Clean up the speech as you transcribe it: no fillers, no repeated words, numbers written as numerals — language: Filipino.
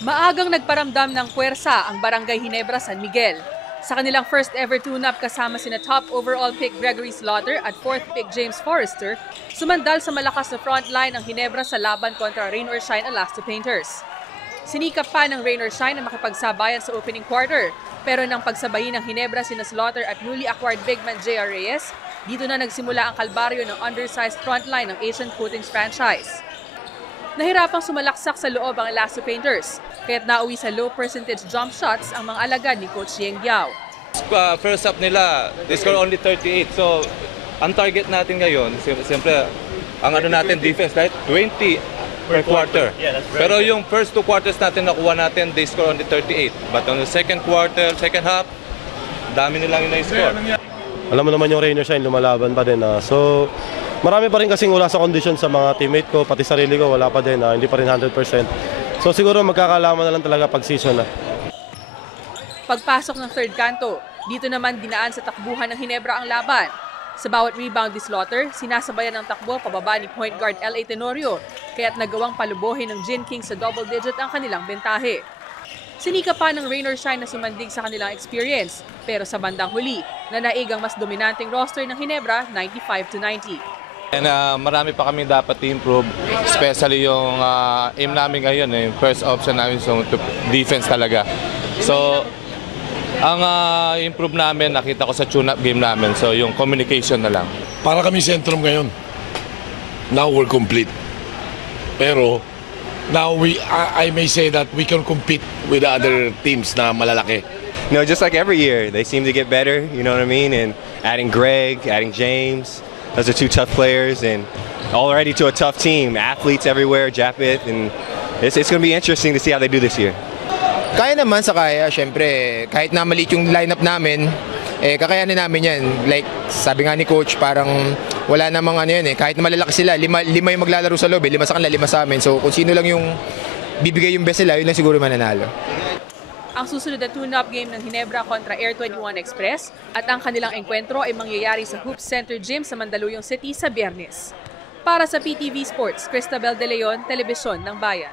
Maagang nagparamdam ng puwersa ang Barangay Ginebra San Miguel. Sa kanilang first ever tune-up kasama sina top overall pick BRGY at 4th pick James Forrester, sumandal sa malakas na frontline ang Ginebra sa laban kontra Rain or Shine Alasto Painters. Sinikap pa ng Rain or Shine na makipagsabayan sa opening quarter, pero nang pagsabayin ng Ginebra sina Slaughter at newly acquired big man J.R. Reyes, dito na nagsimula ang kalbaryo ng undersized frontline ng Asian Coatings franchise. Nahirapang sumalaksak sa loob ang Alasto Painters, kaya't nauwi sa low percentage jump shots ang mga alagad ni Coach Yeng Giao. First up nila, they score only 38. So, ang target natin ngayon, siyempre, ang natin defense, right? 20 per quarter. Pero yung first 2 quarters natin nakuha natin, they score only 38. But on the second quarter, second half, dami nilang yung na-score. Alam mo naman yung Rain or Shine, lumalaban pa din. So, marami pa rin kasing wala sa condition sa mga teammate ko, pati sarili ko, wala pa din, hindi pa rin 100%. So siguro magkakalaman na lang talaga pag season na. Pagpasok ng third kanto, dito naman dinaan sa takbuhan ng Ginebra ang laban. Sa bawat rebound ni Slaughter, sinasabayan ng takbo pababa ni point guard L.A. Tenorio, kaya't nagawang palubuhin ng Gin King sa double digit ang kanilang bentahe. Sinika pa ng Rain or Shine na sumandig sa kanilang experience, pero sa bandang huli, nanaig ang mas dominanteng roster ng Ginebra 95-90. And marami pa kami dapat i-improve, especially yung aim namin ngayon, yung first option namin so defense talaga. So, ang improve namin, nakita ko sa tune-up game namin, so yung communication na lang. Para kami sentrum ngayon. Now we're complete. Pero, now I may say that we can compete with the other teams na malalaki. You know, just like every year, they seem to get better, you know what I mean? And adding Greg, adding James, those are 2 tough players and already to a tough team. Athletes everywhere, Japit, and it's going to be interesting to see how they do this year. Kaya naman sa kaya, syempre, kahit na maliit yung lineup namin, kakayanin namin yan. Like, sabi nga ni Coach, parang wala namang ano yan kahit na malalaki sila, lima yung maglalaro sa loob, 5 sa kanila, 5 sa amin. So kung sino lang yung bibigay yung best nila, yun lang siguro mananalo. Ang susunod na tune-up game ng Ginebra kontra Air 21 Express at ang kanilang enkwentro ay mangyayari sa Hoops Center Gym sa Mandaluyong City sa Biyernes. Para sa PTV Sports, Cristabel De Leon, Telebisyon ng Bayan.